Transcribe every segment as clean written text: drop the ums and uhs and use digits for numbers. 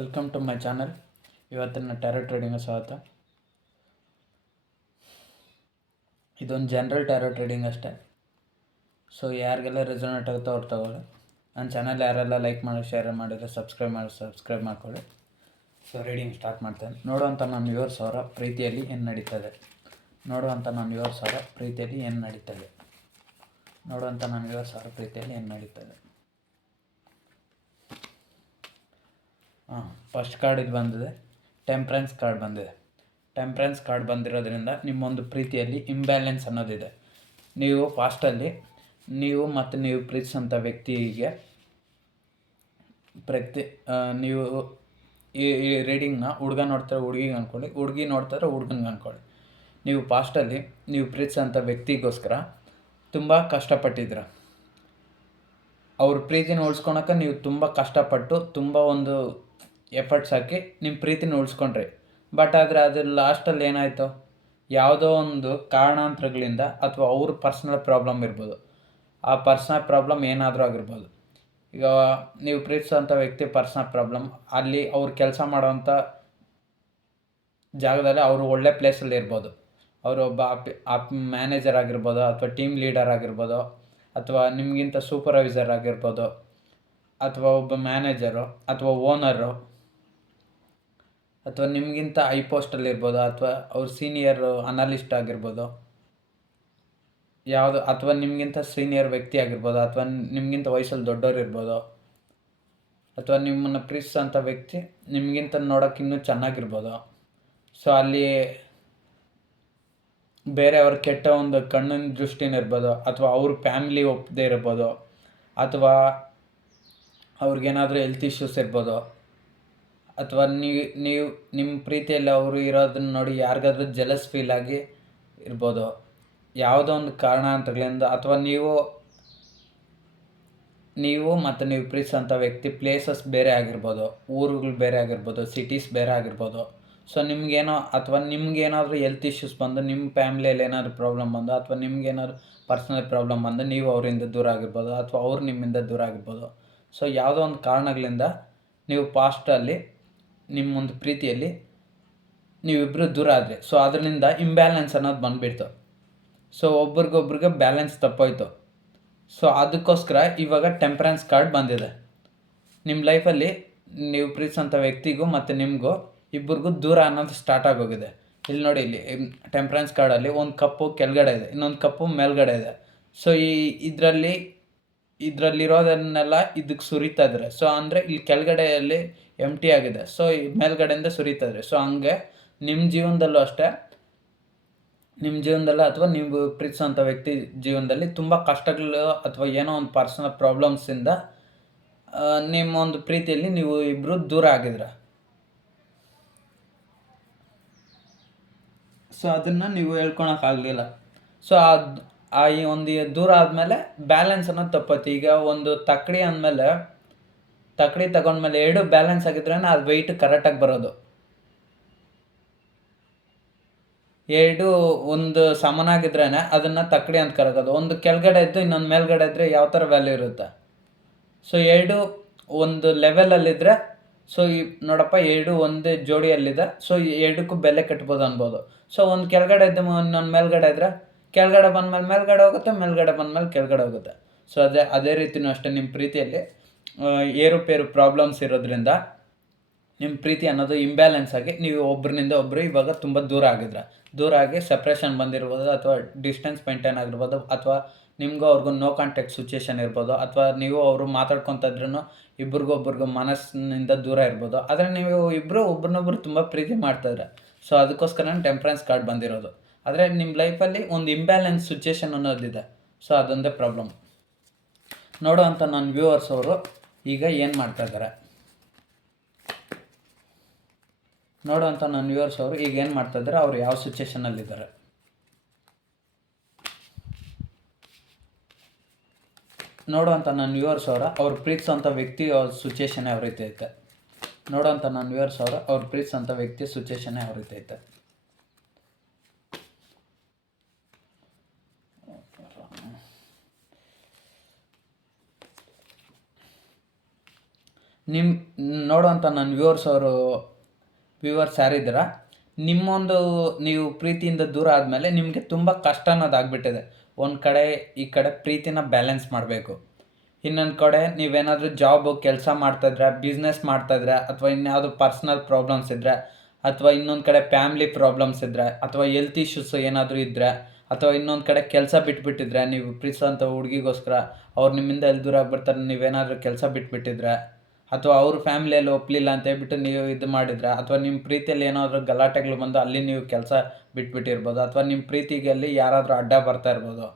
Welcome to my channel. ಇವತ್ತಿನ tarot trading ಸ್ವಾಗತ. ಇದೊಂದು ಜನರಲ್ ಟ್ಯಾರೋ ಟ್ರೇಡಿಂಗ್ ಅಷ್ಟೇ. ಸೊ ಯಾರಿಗೆಲ್ಲ ರೆಸೊನೇಟ್ ಆಗುತ್ತೋ ಅವ್ರು ತಗೊಳ್ಳಿ. ನನ್ನ ಚಾನಲ್ ಯಾರೆಲ್ಲ ಲೈಕ್ ಮಾಡಿ ಶೇರ್ ಮಾಡಿದರೆ ಸಬ್ಸ್ಕ್ರೈಬ್ ಮಾಡ್ಕೊಳ್ಳಿ. ಸೊ ರೀಡಿಂಗ್ ಸ್ಟಾರ್ಟ್ ಮಾಡ್ತೇನೆ. ನೋಡುವಂಥ ನನ್ನ ವ್ಯೂವರ್ಸ್ ಅವರ ಪ್ರೀತಿಯಲ್ಲಿ ಏನು ನಡೀತದೆ, ನೋಡುವಂಥ ನನ್ನ ವ್ಯೂವರ್ಸ್ ಅವರ ಪ್ರೀತಿಯಲ್ಲಿ ಏನು ನಡೀತದೆ, ನೋಡುವಂಥ ನನ್ನ ವ್ಯೂವರ್ಸ್ ಅವರ ಪ್ರೀತಿಯಲ್ಲಿ ಏನು ನಡೀತದೆ. ಫಸ್ಟ್ ಕಾರ್ಡ್ ಇದು ಬಂದಿದೆ, ಟೆಂಪ್ರೆನ್ಸ್ ಕಾರ್ಡ್ ಬಂದಿದೆ. ಟೆಂಪ್ರೆನ್ಸ್ ಕಾರ್ಡ್ ಬಂದಿರೋದ್ರಿಂದ ನಿಮ್ಮೊಂದು ಪ್ರೀತಿಯಲ್ಲಿ ಇಂಬ್ಯಾಲೆನ್ಸ್ ಅನ್ನೋದಿದೆ. ನೀವು ಫಾಸ್ಟಲ್ಲಿ ನೀವು ಪ್ರೀತಿಸೋಂಥ ವ್ಯಕ್ತಿಗೆ ನೀವು ಈ ರೀಡಿಂಗ್ನ ಹುಡುಗ ನೋಡ್ತಾರೆ ಹುಡುಗಿಗೆ ಅಂದ್ಕೊಳ್ಳಿ, ಹುಡುಗಿ ನೋಡ್ತಾರೆ ಹುಡುಗನಿಗೆ ಅಂದ್ಕೊಳ್ಳಿ. ನೀವು ಫಾಸ್ಟಲ್ಲಿ ನೀವು ಪ್ರೀತಿಸೋಂಥ ವ್ಯಕ್ತಿಗೋಸ್ಕರ ತುಂಬ ಕಷ್ಟಪಟ್ಟಿದ್ದೀರ. ಅವ್ರ ಪ್ರೀತಿನ ಉಳಿಸ್ಕೊಳಕ್ಕೆ ನೀವು ತುಂಬ ಕಷ್ಟಪಟ್ಟು ತುಂಬ ಒಂದು ಎಫರ್ಟ್ಸ್ ಹಾಕಿ ನಿಮ್ಮ ಪ್ರೀತಿನ ಉಳಿಸ್ಕೊಂಡ್ರಿ. ಬಟ್ ಆದರೆ ಅದು ಲಾಸ್ಟಲ್ಲಿ ಏನಾಯಿತು, ಯಾವುದೋ ಒಂದು ಕಾರಣಾಂತರಗಳಿಂದ ಅಥವಾ ಅವ್ರ ಪರ್ಸ್ನಲ್ ಪ್ರಾಬ್ಲಮ್ ಇರ್ಬೋದು, ಆ ಪರ್ಸ್ನಲ್ ಪ್ರಾಬ್ಲಮ್ ಏನಾದರೂ ಆಗಿರ್ಬೋದು. ಈಗ ನೀವು ಪ್ರೀತಿಸೋಂಥ ವ್ಯಕ್ತಿ ಪರ್ಸ್ನಲ್ ಪ್ರಾಬ್ಲಮ್, ಅಲ್ಲಿ ಅವ್ರು ಕೆಲಸ ಮಾಡೋವಂಥ ಜಾಗದಲ್ಲಿ ಅವರು ಒಳ್ಳೆ ಪ್ಲೇಸಲ್ಲಿ ಇರ್ಬೋದು. ಅವರು ಒಬ್ಬ ಮ್ಯಾನೇಜರ್ ಆಗಿರ್ಬೋದು, ಅಥವಾ ಟೀಮ್ ಲೀಡರ್ ಆಗಿರ್ಬೋದು, ಅಥವಾ ನಿಮಗಿಂತ ಸೂಪರ್ವೈಸರ್ ಆಗಿರ್ಬೋದು, ಅಥವಾ ಒಬ್ಬ ಮ್ಯಾನೇಜರು ಅಥವಾ ಓನರು, ಅಥವಾ ನಿಮಗಿಂತ ಹೈ ಪೋಸ್ಟಲ್ಲಿರ್ಬೋದು, ಅಥವಾ ಅವ್ರ ಸೀನಿಯರ್ ಅನಲಿಸ್ಟ್ ಆಗಿರ್ಬೋದು, ಯಾವುದು, ಅಥವಾ ನಿಮಗಿಂತ ಸೀನಿಯರ್ ವ್ಯಕ್ತಿ ಆಗಿರ್ಬೋದು, ಅಥವಾ ನಿಮಗಿಂತ ವಯಸ್ಸಲ್ಲಿ ದೊಡ್ಡವ್ರು ಇರ್ಬೋದು, ಅಥವಾ ನಿಮ್ಮನ್ನು ಪ್ರೀತಿಸೋಂಥ ವ್ಯಕ್ತಿ ನಿಮಗಿಂತ ನೋಡೋಕೆ ಇನ್ನೂ ಚೆನ್ನಾಗಿರ್ಬೋದು. ಸೊ ಅಲ್ಲಿ ಬೇರೆಯವ್ರ ಕೆಟ್ಟ ಒಂದು ಕಣ್ಣಿನ ದೃಷ್ಟಿನ ಇರ್ಬೋದು, ಅಥವಾ ಅವ್ರ ಫ್ಯಾಮಿಲಿ ಒಪ್ಪದೇ ಇರ್ಬೋದು, ಅಥವಾ ಅವ್ರಿಗೇನಾದರೂ ಹೆಲ್ತ್ ಇಶ್ಯೂಸ್ ಇರ್ಬೋದು, ಅಥವಾ ನೀವು ನಿಮ್ಮ ಪ್ರೀತಿಯಲ್ಲಿ ಅವರು ಇರೋದನ್ನ ನೋಡಿ ಯಾರಿಗಾದ್ರೂ ಜೆಲಸ್ ಫೀಲ್ ಆಗಿ ಇರ್ಬೋದು. ಯಾವುದೋ ಒಂದು ಕಾರಣಾಂತರಗಳಿಂದ, ಅಥವಾ ನೀವು ಮತ್ತು ನೀವು ಪ್ರೀತಿಸೋಂಥ ವ್ಯಕ್ತಿ ಪ್ಲೇಸಸ್ ಬೇರೆ ಆಗಿರ್ಬೋದು, ಊರುಗಳು ಬೇರೆ ಆಗಿರ್ಬೋದು, ಸಿಟೀಸ್ ಬೇರೆ ಆಗಿರ್ಬೋದು. ಸೊ ನಿಮಗೇನಾದರೂ ಹೆಲ್ತ್ ಇಶ್ಯೂಸ್ ಬಂದು, ನಿಮ್ಮ ಫ್ಯಾಮ್ಲಿಯಲ್ಲಿ ಏನಾದರೂ ಪ್ರಾಬ್ಲಮ್ ಬಂದು, ಅಥವಾ ನಿಮ್ಗೇನಾದ್ರು ಪರ್ಸ್ನಲ್ ಪ್ರಾಬ್ಲಮ್ ಬಂದು ನೀವು ಅವರಿಂದ ದೂರ ಆಗಿರ್ಬೋದು, ಅಥವಾ ಅವ್ರು ನಿಮ್ಮಿಂದ ದೂರ ಆಗಿರ್ಬೋದು. ಸೊ ಯಾವುದೋ ಒಂದು ಕಾರಣಗಳಿಂದ ನೀವು ಪಾಸ್ಟಲ್ಲಿ ನಿಮ್ಮೊಂದು ಪ್ರೀತಿಯಲ್ಲಿ ನೀವಿಬ್ಬರು ದೂರ ಆದರೆ, ಸೊ ಅದರಿಂದ ಇಂಬ್ಯಾಲೆನ್ಸ್ ಅನ್ನೋದು ಬಂದುಬಿಡ್ತು. ಸೊ ಒಬ್ರಿಗೊಬ್ರಿಗೆ ಬ್ಯಾಲೆನ್ಸ್ ತಪ್ಪೋಯ್ತು. ಸೊ ಅದಕ್ಕೋಸ್ಕರ ಇವಾಗ ಟೆಂಪ್ರೆನ್ಸ್ ಕಾರ್ಡ್ ಬಂದಿದೆ. ನಿಮ್ಮ ಲೈಫಲ್ಲಿ ನೀವು ಪ್ರೀತಿಸೋಂಥ ವ್ಯಕ್ತಿಗೂ ಮತ್ತು ನಿಮಗೂ ಇಬ್ಬರಿಗೂ ದೂರ ಅನ್ನೋದು ಸ್ಟಾರ್ಟ್ ಆಗೋಗಿದೆ. ಇಲ್ಲಿ ನೋಡಿ, ಇಲ್ಲಿ ಟೆಂಪ್ರೆನ್ಸ್ ಕಾರ್ಡಲ್ಲಿ ಒಂದು ಕಪ್ಪು ಕೆಳಗಡೆ ಇದೆ, ಇನ್ನೊಂದು ಕಪ್ಪು ಮೇಲ್ಗಡೆ ಇದೆ. ಸೊ ಇದರಲ್ಲಿರೋದನ್ನೆಲ್ಲ ಇದಕ್ಕೆ ಸುರಿತಾ ಇದ್ದಾರೆ. ಸೊ ಅಂದರೆ ಇಲ್ಲಿ ಕೆಳಗಡೆಯಲ್ಲಿ ಎಂಟಿ ಆಗಿದೆ, ಸೊ ಮೇಲ್ಗಡೆಯಿಂದ ಸುರಿತಾ ಇದ್ದಾರೆ. ಸೊ ಹಂಗೆ ನಿಮ್ಮ ಜೀವನದಲ್ಲೂ ಅಷ್ಟೇ, ನಿಮ್ಮ ಜೀವನದಲ್ಲ ಅಥವಾ ನೀವು ಪ್ರೀತಿಸೋಂಥ ವ್ಯಕ್ತಿ ಜೀವನದಲ್ಲಿ ತುಂಬ ಕಷ್ಟಗಳು ಅಥವಾ ಏನೋ ಒಂದು ಪರ್ಸನಲ್ ಪ್ರಾಬ್ಲಮ್ಸಿಂದ ನಿಮ್ಮ ಒಂದು ಪ್ರೀತಿಯಲ್ಲಿ ನೀವು ಇಬ್ಬರು ದೂರ ಆಗಿದ್ರ. ಸೊ ಅದನ್ನು ನೀವು ಹೇಳ್ಕೊಳಕ್ಕಾಗಲಿಲ್ಲ. ಸೊ ಈ ಒಂದು ದೂರ ಆದಮೇಲೆ ಬ್ಯಾಲೆನ್ಸ್ ಅನ್ನೋದು ತಪ್ಪೈತಿ. ಈಗ ಒಂದು ತಕ್ಕಡಿ ಅಂದಮೇಲೆ, ತಕ್ಕಡಿ ತಗೊಂಡ್ಮೇಲೆ ಎರಡು ಬ್ಯಾಲೆನ್ಸ್ ಆಗಿದ್ರೇ ಅದು ವೆಯ್ಟ್ ಕರೆಕ್ಟಾಗಿ ಬರೋದು. ಎರಡು ಒಂದು ಸಮನಾಗಿದ್ರೇ ಅದನ್ನು ತಕ್ಕಡಿ ಅಂತ ಕರಗೋದು. ಒಂದು ಕೆಳಗಡೆ ಇದ್ದು ಇನ್ನೊಂದು ಮೇಲ್ಗಡೆ ಇದ್ದರೆ ಯಾವ ಥರ ವ್ಯಾಲ್ಯೂ ಇರುತ್ತೆ. ಸೊ ಎರಡು ಒಂದು ಲೆವೆಲಲ್ಲಿದ್ದರೆ, ಸೊ ನೋಡಪ್ಪ ಎರಡು ಒಂದೇ ಜೋಡಿಯಲ್ಲಿದೆ, ಸೊ ಎರಡಕ್ಕೂ ಬೆಲೆ ಕಟ್ಬೋದು ಅನ್ಬೋದು. ಸೊ ಒಂದು ಕೆಳಗಡೆ ಇದ್ದು ಇನ್ನೊಂದು ಮೇಲ್ಗಡೆ ಇದ್ದರೆ, ಕೆಳಗಡೆ ಬಂದಮೇಲೆ ಮೇಲ್ಗಡೆ ಹೋಗುತ್ತೆ, ಮೇಲ್ಗಡೆ ಬಂದಮೇಲೆ ಕೆಳಗಡೆ ಹೋಗುತ್ತೆ. ಸೊ ಅದೇ ರೀತಿಯೂ ಅಷ್ಟೇ, ನಿಮ್ಮ ಪ್ರೀತಿಯಲ್ಲಿ ಏರುಪೇರು ಪ್ರಾಬ್ಲಮ್ಸ್ ಇರೋದ್ರಿಂದ ನಿಮ್ಮ ಪ್ರೀತಿ ಅನ್ನೋದು ಇಂಬ್ಯಾಲೆನ್ಸ್ ಆಗಿ ನೀವು ಒಬ್ಬರಿಂದ ಒಬ್ಬರು ಇವಾಗ ತುಂಬ ದೂರ ಆಗಿ ಸಪ್ರೇಷನ್ ಬಂದಿರ್ಬೋದು, ಅಥವಾ ಡಿಸ್ಟೆನ್ಸ್ ಮೇಂಟೈನ್ ಆಗಿರ್ಬೋದು, ಅಥವಾ ನಿಮಗೂ ಅವ್ರಿಗೂ ನೋ ಕಾಂಟ್ಯಾಕ್ಟ್ ಸಿಚುವೇಶನ್ ಇರ್ಬೋದು, ಅಥವಾ ನೀವು ಅವರು ಮಾತಾಡ್ಕೊತಿದ್ರೂ ಇಬ್ರಿಗೊಬ್ರಿಗೂ ಮನಸ್ಸಿನಿಂದ ದೂರ ಇರ್ಬೋದು. ಆದರೆ ನೀವು ಇಬ್ಬರು ಒಬ್ರನ್ನೊಬ್ರು ತುಂಬ ಪ್ರೀತಿ ಮಾಡ್ತಾಯಿದ್ರೆ. ಸೊ ಅದಕ್ಕೋಸ್ಕರ ಟೆಂಪ್ರೆನ್ಸ್ ಕಾರ್ಡ್ ಬಂದಿರೋದು. ಆದರೆ ನಿಮ್ಮ ಲೈಫಲ್ಲಿ ಒಂದು ಇಂಬ್ಯಾಲೆನ್ಸ್ ಸಿಚುವೇಶನ್ ಅನ್ನೋದಿದೆ. ಸೊ ಅದೊಂದೇ ಪ್ರಾಬ್ಲಮ್. ನೋಡುವಂಥ ನನ್ನ ವ್ಯೂವರ್ಸ್ ಅವರು ಈಗ ಏನು ಮಾಡ್ತಾಯಿದ್ದಾರೆ, ನೋಡುವಂಥ ನನ್ನ ವ್ಯೂವರ್ಸ್ ಅವರು ಈಗ ಏನು ಮಾಡ್ತಾಯಿದ್ದಾರೆ, ಅವ್ರು ಯಾವ ಸಿಚುವೇಶನಲ್ಲಿದ್ದಾರೆ. ನೋಡುವಂಥ ನನ್ನ ವ್ಯೂವರ್ಸ್ ಅವ್ರು ಪ್ರೀತಿಸೋಂಥ ವ್ಯಕ್ತಿ ಸಿಚುವೇಶನ್ ಯಾವ ರೀತಿ ಐತೆ. ನೋಡುವಂಥ ನನ್ನ ವ್ಯೂವರ್ಸ್ ಅವ್ರು ಪ್ರೀತಿಸೋಂಥ ವ್ಯಕ್ತಿ ಸಿಚುವೇಶನ್ ಯಾವ ರೀತಿ ಐತೆ. ನೋಡುವಂಥ ನನ್ನ ವ್ಯೂವರ್ಸ್ ಯಾರಿದ್ದೀರಾ, ನಿಮ್ಮೊಂದು ನೀವು ಪ್ರೀತಿಯಿಂದ ದೂರ ಆದಮೇಲೆ ನಿಮಗೆ ತುಂಬ ಕಷ್ಟ ಅನ್ನೋದಾಗ್ಬಿಟ್ಟಿದೆ. ಒಂದು ಕಡೆ ಈ ಕಡೆ ಪ್ರೀತಿನ ಬ್ಯಾಲೆನ್ಸ್ ಮಾಡಬೇಕು, ಇನ್ನೊಂದು ಕಡೆ ನೀವೇನಾದರೂ ಜಾಬು ಕೆಲಸ ಮಾಡ್ತಾಯಿದ್ರೆ, ಬಿಸ್ನೆಸ್ ಮಾಡ್ತಾಯಿದ್ರೆ, ಅಥವಾ ಇನ್ಯಾವುದೋ ಪರ್ಸ್ನಲ್ ಪ್ರಾಬ್ಲಮ್ಸ್ ಇದ್ದರೆ, ಅಥವಾ ಇನ್ನೊಂದು ಕಡೆ ಫ್ಯಾಮ್ಲಿ ಪ್ರಾಬ್ಲಮ್ಸ್ ಇದ್ದರೆ, ಅಥವಾ ಹೆಲ್ತ್ ಇಶ್ಯೂಸ್ ಏನಾದರೂ ಇದ್ದರೆ, ಅಥವಾ ಇನ್ನೊಂದು ಕಡೆ ಕೆಲಸ ಬಿಟ್ಬಿಟ್ಟಿದ್ರೆ, ನೀವು ಪ್ರೀತಿಸೋಂಥ ಹುಡುಗಿಗೋಸ್ಕರ ಅವ್ರು ನಿಮ್ಮಿಂದ ಎಲ್ಲಿ ದೂರ ಆಗಿಬಿಡ್ತಾರೆ, ನೀವೇನಾದರೂ ಕೆಲಸ ಬಿಟ್ಬಿಟ್ಟಿದ್ರೆ, ಅಥವಾ ಅವ್ರ ಫ್ಯಾಮಿಲಿಯಲ್ಲಿ ಒಪ್ಪಲಿಲ್ಲ ಅಂತ ಹೇಳ್ಬಿಟ್ಟು ನೀವು ಇದು ಮಾಡಿದ್ರೆ, ಅಥವಾ ನಿಮ್ಮ ಪ್ರೀತಿಯಲ್ಲಿ ಏನಾದರೂ ಗಲಾಟೆಗಳು ಬಂದು ಅಲ್ಲಿ ನೀವು ಕೆಲಸ ಬಿಟ್ಬಿಟ್ಟಿರ್ಬೋದು, ಅಥವಾ ನಿಮ್ಮ ಪ್ರೀತಿಗೆ ಅಲ್ಲಿ ಯಾರಾದರೂ ಅಡ್ಡ ಬರ್ತಾ ಇರ್ಬೋದು,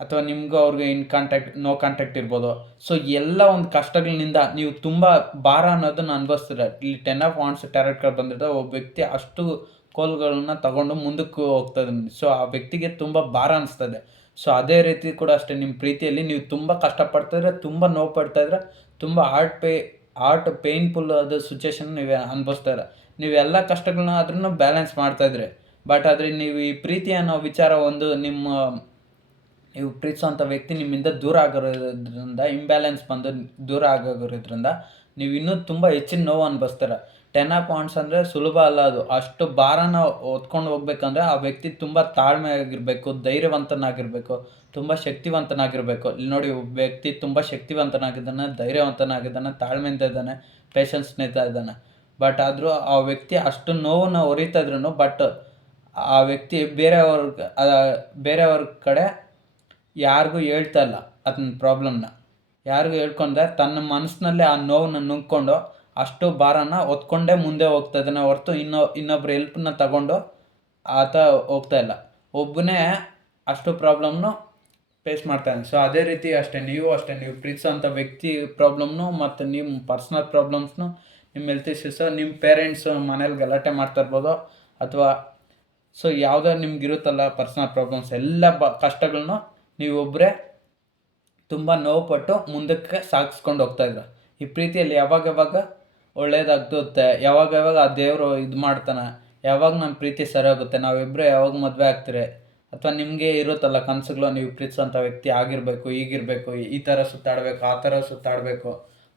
ಅಥವಾ ನಿಮಗೂ ಅವ್ರಿಗೆ ನೋ ಕಾಂಟ್ಯಾಕ್ಟ್ ಇರ್ಬೋದು. ಸೊ ಎಲ್ಲ ಒಂದು ಕಷ್ಟಗಳಿಂದ ನೀವು ತುಂಬ ಭಾರ ಅನ್ನೋದನ್ನ ಅನುಭವಿಸ್ತೀರ. ಇಲ್ಲಿ 10 ಆಫ್ ವಾಂಡ್ಸ್ ಟ್ಯಾರೆಟ್ ಕಾರ್ಡ್ ಬಂದಿರ್ತದೆ. ಒಬ್ಬ ವ್ಯಕ್ತಿ ಅಷ್ಟು ಕೋಲ್ಗಳನ್ನ ತಗೊಂಡು ಮುಂದಕ್ಕೆ ಹೋಗ್ತದೆ. ಸೊ ಆ ವ್ಯಕ್ತಿಗೆ ತುಂಬ ಭಾರ ಅನಿಸ್ತದೆ. ಸೊ ಅದೇ ರೀತಿ ಕೂಡ ಅಷ್ಟೇ, ನಿಮ್ಮ ಪ್ರೀತಿಯಲ್ಲಿ ನೀವು ತುಂಬ ಕಷ್ಟಪಡ್ತಾಯಿದ್ರೆ, ತುಂಬ ನೋವು ಪಡ್ತಾಯಿದ್ರೆ, ತುಂಬ ಹಾರ್ಟ್ ಪೇಯ್ನ್ಫುಲ್ ಆದ ಸಿಚುವೇಶನ್ ನೀವು ಅನುಭವಿಸ್ತಾಯಿರ. ನೀವೆಲ್ಲ ಕಷ್ಟಗಳನ್ನ ಆದ್ರೂ ಬ್ಯಾಲೆನ್ಸ್ ಮಾಡ್ತಾಯಿದ್ರಿ. ಬಟ್ ಆದರೆ ನೀವು ಈ ಪ್ರೀತಿ ಅನ್ನೋ ವಿಚಾರ ನೀವು ಪ್ರೀತಿಸೋಂಥ ವ್ಯಕ್ತಿ ನಿಮ್ಮಿಂದ ದೂರ ಆಗಿರೋದ್ರಿಂದ, ಇಂಬ್ಯಾಲೆನ್ಸ್ ಬಂದು ದೂರ ಆಗೋದ್ರಿಂದ ನೀವು ಇನ್ನೂ ತುಂಬ ಹೆಚ್ಚಿನ ನೋವು ಅನುಭವಿಸ್ತೀರ. 10 ಆಫ್ ವಾಂಡ್ಸ್ ಅಂದರೆ ಸುಲಭ ಅಲ್ಲ ಅದು. ಅಷ್ಟು ಭಾರನ ಹೊತ್ಕೊಂಡು ಹೋಗ್ಬೇಕಂದ್ರೆ ಆ ವ್ಯಕ್ತಿ ತುಂಬ ತಾಳ್ಮೆ ಆಗಿರಬೇಕು, ಧೈರ್ಯವಂತನಾಗಿರಬೇಕು, ತುಂಬ ಶಕ್ತಿವಂತನಾಗಿರಬೇಕು. ಇಲ್ಲಿ ನೋಡಿ, ಒಬ್ಬ ವ್ಯಕ್ತಿ ತುಂಬ ಶಕ್ತಿವಂತನಾಗಿದ್ದಾನೆ, ಧೈರ್ಯವಂತನಾಗಿದ್ದಾನೆ, ತಾಳ್ಮೆಯಿಂದ ಇದ್ದಾನೆ, ಪೇಷನ್ಸ್ನಿಂದ ಇದ್ದಾನೆ. ಬಟ್ ಆದರೂ ಆ ವ್ಯಕ್ತಿ ಅಷ್ಟು ನೋವನ್ನು ಹೊರಿತಾ ಇದ್ರೂ, ಬಟ್ ಆ ವ್ಯಕ್ತಿ ಬೇರೆಯವ್ರ ಕಡೆ ಯಾರಿಗೂ ಹೇಳ್ತಾ ಇಲ್ಲ ಅದನ್ನ ಪ್ರಾಬ್ಲಮ್ನ. ಯಾರಿಗೂ ಹೇಳ್ಕೊಂಡ್ರೆ ತನ್ನ ಮನಸ್ಸಿನಲ್ಲಿ ಆ ನೋವನ್ನ ನುಂಗ್ಕೊಂಡು ಅಷ್ಟು ಭಾರನ ಹೊತ್ಕೊಂಡೇ ಮುಂದೆ ಹೋಗ್ತಾ ಇದ್ದಾನೆ ಹೊರತು ಇನ್ನೊಬ್ಬರ ಹೆಲ್ಪನ್ನ ತಗೊಂಡು ಆತ ಹೋಗ್ತಾ ಇಲ್ಲ. ಒಬ್ಬನೇ ಅಷ್ಟು ಪ್ರಾಬ್ಲಮ್ನು ಫೇಸ್ ಮಾಡ್ತಾನೆ. ಸೊ ಅದೇ ರೀತಿ ಅಷ್ಟೇ, ನೀವು ಪ್ರೀತಿಸೋಂಥ ವ್ಯಕ್ತಿ ಪ್ರಾಬ್ಲಮ್ನು ಮತ್ತು ನಿಮ್ಮ ಪರ್ಸ್ನಲ್ ಪ್ರಾಬ್ಲಮ್ಸ್ನು, ನಿಮ್ಮ ಹೆಲ್ತ್ ಇಶ್ಯೂಸು, ನಿಮ್ಮ ಪೇರೆಂಟ್ಸು ಮನೇಲಿ ಗಲಾಟೆ ಮಾಡ್ತಾ ಇರ್ಬೋದು, ಅಥವಾ ಸೊ ಯಾವುದೋ ನಿಮ್ಗಿರುತ್ತಲ್ಲ ಪರ್ಸ್ನಲ್ ಪ್ರಾಬ್ಲಮ್ಸ್, ಎಲ್ಲ ಕಷ್ಟಗಳನ್ನು ನೀವೊಬ್ಬರೇ ತುಂಬ ನೋವುಪಟ್ಟು ಮುಂದಕ್ಕೆ ಸಾಗಿಸ್ಕೊಂಡು ಹೋಗ್ತಾಯಿದ್ರು. ಈ ಪ್ರೀತಿಯಲ್ಲಿ ಯಾವಾಗ ಒಳ್ಳೇದಾಗುತ್ತೆ, ಯಾವಾಗ ಆ ದೇವರು ಇದು ಮಾಡ್ತಾನೆ, ಯಾವಾಗ ನಮ್ಮ ಪ್ರೀತಿ ಸರಿ ಹೋಗುತ್ತೆ, ನಾವಿಬ್ಬರು ಯಾವಾಗ ಮದುವೆ ಆಗ್ತೀರಿ, ಅಥವಾ ನಿಮಗೆ ಇರುತ್ತಲ್ಲ ಕನಸುಗಳು, ನೀವು ಪ್ರೀತಿಸೋಂಥ ವ್ಯಕ್ತಿ ಆಗಿರಬೇಕು, ಈಗಿರಬೇಕು, ಈ ಥರ ಸುತ್ತಾಡಬೇಕು, ಆ ಥರ ಸುತ್ತಾಡಬೇಕು,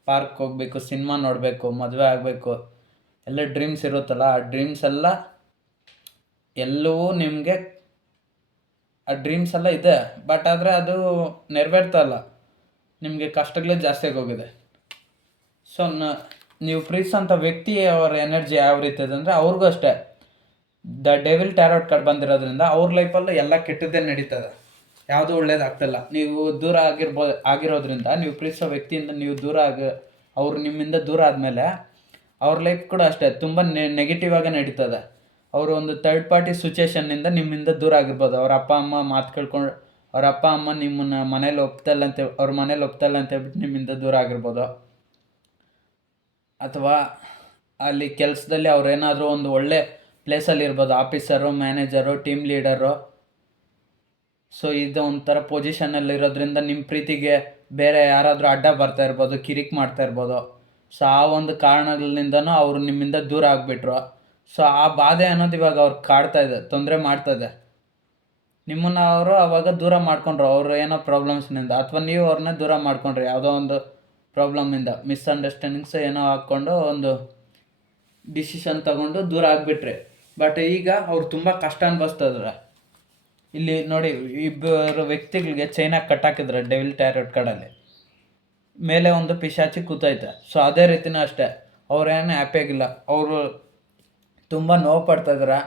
ಪಾರ್ಕ್ ಹೋಗಬೇಕು, ಸಿನಿಮಾ ನೋಡಬೇಕು, ಮದುವೆ ಆಗಬೇಕು, ಎಲ್ಲ ಡ್ರೀಮ್ಸ್ ಇರುತ್ತಲ್ಲ. ಆ ಡ್ರೀಮ್ಸ್ ಎಲ್ಲವೂ ನಿಮಗೆ, ಆ ಡ್ರೀಮ್ಸ್ ಎಲ್ಲ ಇದೆ, ಬಟ್ ಆದರೆ ಅದು ನೆರವೇರ್ತಾ ಇಲ್ಲ. ನಿಮಗೆ ಕಷ್ಟಗಳೇ ಜಾಸ್ತಿ ಆಗೋಗಿದೆ. ಸೊ ನೀವು ಪ್ರೀತಿಸೋಂಥ ವ್ಯಕ್ತಿ ಅವರ ಎನರ್ಜಿ ಯಾವ ರೀತಿ ಇದೆ ಅಂದರೆ, ಅವ್ರಿಗೂ ಅಷ್ಟೇ ದ ಡೆವಿಲ್ ಟ್ಯಾರೋಟ್ ಕಾರ್ಡ್ ಬಂದಿರೋದ್ರಿಂದ ಅವ್ರ ಲೈಫಲ್ಲೂ ಎಲ್ಲ ಕೆಟ್ಟದ್ದೇ ನಡೀತದೆ, ಯಾವುದೂ ಒಳ್ಳೇದಾಗ್ತಿಲ್ಲ. ನೀವು ದೂರ ಆಗಿರೋದ್ರಿಂದ, ನೀವು ಪ್ರೀತಿಸೋ ವ್ಯಕ್ತಿಯಿಂದ ನೀವು ಅವ್ರು ನಿಮ್ಮಿಂದ ದೂರ ಆದಮೇಲೆ ಅವ್ರ ಲೈಫ್ ಕೂಡ ಅಷ್ಟೇ ತುಂಬ ನೆಗೆಟಿವ್ ಆಗೇ ನಡೀತದೆ. ಅವರು ಒಂದು ಥರ್ಡ್ ಪಾರ್ಟಿ ಸಿಚುವೇಶನ್ನಿಂದ ನಿಮ್ಮಿಂದ ದೂರ ಆಗಿರ್ಬೋದು. ಅವ್ರ ಅಪ್ಪ ಅಮ್ಮ ಮಾತು ಕೇಳ್ಕೊಂಡು, ಅವ್ರ ಅಪ್ಪ ಅಮ್ಮ ನಿಮ್ಮನ್ನು ಅವ್ರ ಮನೇಲಿ ಒಪ್ತಾ ಇಲ್ಲ ಅಂತ ಹೇಳ್ಬಿಟ್ಟು ನಿಮ್ಮಿಂದ ದೂರ ಆಗಿರ್ಬೋದು. ಅಥವಾ ಅಲ್ಲಿ ಕೆಲಸದಲ್ಲಿ ಅವ್ರೇನಾದರೂ ಒಂದು ಒಳ್ಳೆ ಪ್ಲೇಸಲ್ಲಿ ಇರ್ಬೋದು, officer, manager, team leader. So ಇದು ಒಂಥರ ಪೊಸಿಷನಲ್ಲಿ ಇರೋದ್ರಿಂದ ನಿಮ್ಮ ಪ್ರೀತಿಗೆ ಬೇರೆ ಯಾರಾದರೂ ಅಡ್ಡ ಬರ್ತಾ ಇರ್ಬೋದು, ಕಿರಿಕ್ ಮಾಡ್ತಾ ಇರ್ಬೋದು. ಸೊ ಆ ಒಂದು ಕಾರಣಗಳಿಂದನೂ ಅವರು ನಿಮ್ಮಿಂದ ದೂರ ಆಗಿಬಿಟ್ರು. ಸೊ ಆ ಬಾಧೆ ಅನ್ನೋದು ಇವಾಗ ಅವ್ರಿಗೆ ಕಾಡ್ತಾ ಇದೆ, ತೊಂದರೆ ಮಾಡ್ತದೆ. ನಿಮ್ಮನ್ನು ಅವರು ಅವಾಗ ದೂರ ಮಾಡ್ಕೊಂಡ್ರು, ಅವರು ಏನೋ ಪ್ರಾಬ್ಲಮ್ಸ್ನಿಂದ, ಅಥವಾ ನೀವು ಅವ್ರನ್ನ ದೂರ ಮಾಡ್ಕೊಂಡ್ರಿ ಯಾವುದೋ ಒಂದು ಪ್ರಾಬ್ಲಮ್ಮಿಂದ, ಮಿಸ್ಅಂಡರ್ಸ್ಟ್ಯಾಂಡಿಂಗ್ಸ್ ಏನೋ ಹಾಕ್ಕೊಂಡು ಒಂದು ಡಿಸಿಷನ್ ತಗೊಂಡು ದೂರ ಆಗಿಬಿಟ್ರಿ. ಬಟ್ ಈಗ ಅವ್ರು ತುಂಬ ಕಷ್ಟ ಅನುಭವಿಸ್ತಿದ್ರೆ. ಇಲ್ಲಿ ನೋಡಿ, ಇಬ್ಬರು ವ್ಯಕ್ತಿಗಳಿಗೆ ಚೈನಾಗಿ ಕಟ್ಟಾಕಿದ್ರೆ ಡೆವಿಲ್ ಟ್ಯಾರೋಟ್ ಕಾರ್ಡಲ್ಲಿ, ಮೇಲೆ ಒಂದು ಪಿಶಾಚಿ ಕೂತೈತೆ. ಸೊ ಅದೇ ರೀತಿಯೂ ಅಷ್ಟೇ, ಅವ್ರೇನು ಹ್ಯಾಪಿಯಾಗಿಲ್ಲ, ಅವರು ತುಂಬ ನೋವು ಪಡ್ತಾಯಿದ್ದಾರೆ.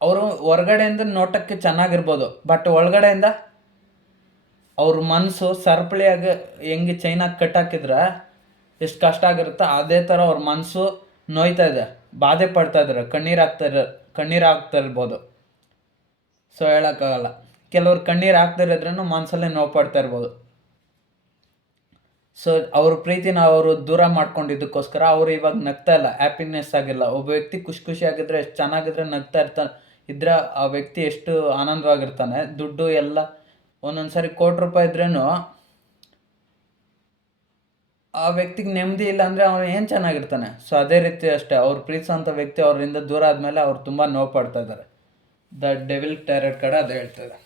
ಅವರು ಹೊರಗಡೆಯಿಂದ ನೋಟಕ್ಕೆ ಚೆನ್ನಾಗಿರ್ಬೋದು, ಬಟ್ ಒಳಗಡೆಯಿಂದ ಅವ್ರ ಮನಸ್ಸು ಸರಪಳಿಯಾಗಿ ಹೆಂಗೆ ಚೈನಾಗಿ ಕಟ್ಟಾಕಿದ್ರೆ ಎಷ್ಟು ಕಷ್ಟ ಆಗಿರುತ್ತೋ ಅದೇ ಥರ ಅವ್ರ ಮನಸ್ಸು ನೋಯ್ತಾ ಇದೆ, ಬಾಧೆ ಪಡ್ತಾಯಿದ್ದಾರೆ, ಕಣ್ಣೀರು ಆಗ್ತಾ ಇರ್ಬೋದು. ಸೊ ಹೇಳೋಕ್ಕಾಗಲ್ಲ, ಕೆಲವ್ರು ಕಣ್ಣೀರು ಆಗ್ತಿರೋದ್ರೂ ಮನಸ್ಸಲ್ಲೇ ನೋವು ಪಡ್ತಾ ಇರ್ಬೋದು. ಸೊ ಅವ್ರ ಪ್ರೀತಿನ ಅವರು ದೂರ ಮಾಡ್ಕೊಂಡಿದ್ದಕ್ಕೋಸ್ಕರ ಅವರು ಇವಾಗ ನಗ್ತಾ ಇಲ್ಲ, ಹ್ಯಾಪಿನೆಸ್ ಆಗಿಲ್ಲ. ಒಬ್ಬ ವ್ಯಕ್ತಿ ಖುಷಿಯಾಗಿದ್ದರೆ, ಎಷ್ಟು ಚೆನ್ನಾಗಿದ್ರೆ ನಗ್ತಾ ಇದ್ರೆ ಆ ವ್ಯಕ್ತಿ ಎಷ್ಟು ಆನಂದವಾಗಿರ್ತಾನೆ. ದುಡ್ಡು ಎಲ್ಲ ಒಂದೊಂದು ಸಾರಿ ₹1,00,00,000 ಇದ್ರೂ ಆ ವ್ಯಕ್ತಿಗೆ ನೆಮ್ಮದಿ ಇಲ್ಲ ಅಂದರೆ ಅವನು ಏನು ಚೆನ್ನಾಗಿರ್ತಾನೆ. ಸೊ ಅದೇ ರೀತಿ ಅಷ್ಟೇ, ಅವ್ರು ಪ್ರೀತಿಸೋಂಥ ವ್ಯಕ್ತಿ ಅವರಿಂದ ದೂರ ಆದಮೇಲೆ ಅವ್ರು ತುಂಬ ನೋವು ಪಡ್ತಾ ಇದ್ದಾರೆ. ದ ಡೆವಿಲ್ ಟ್ಯಾರೋಟ್ ಕಾರ್ಡ್ ಅದು ಹೇಳ್ತದೆ.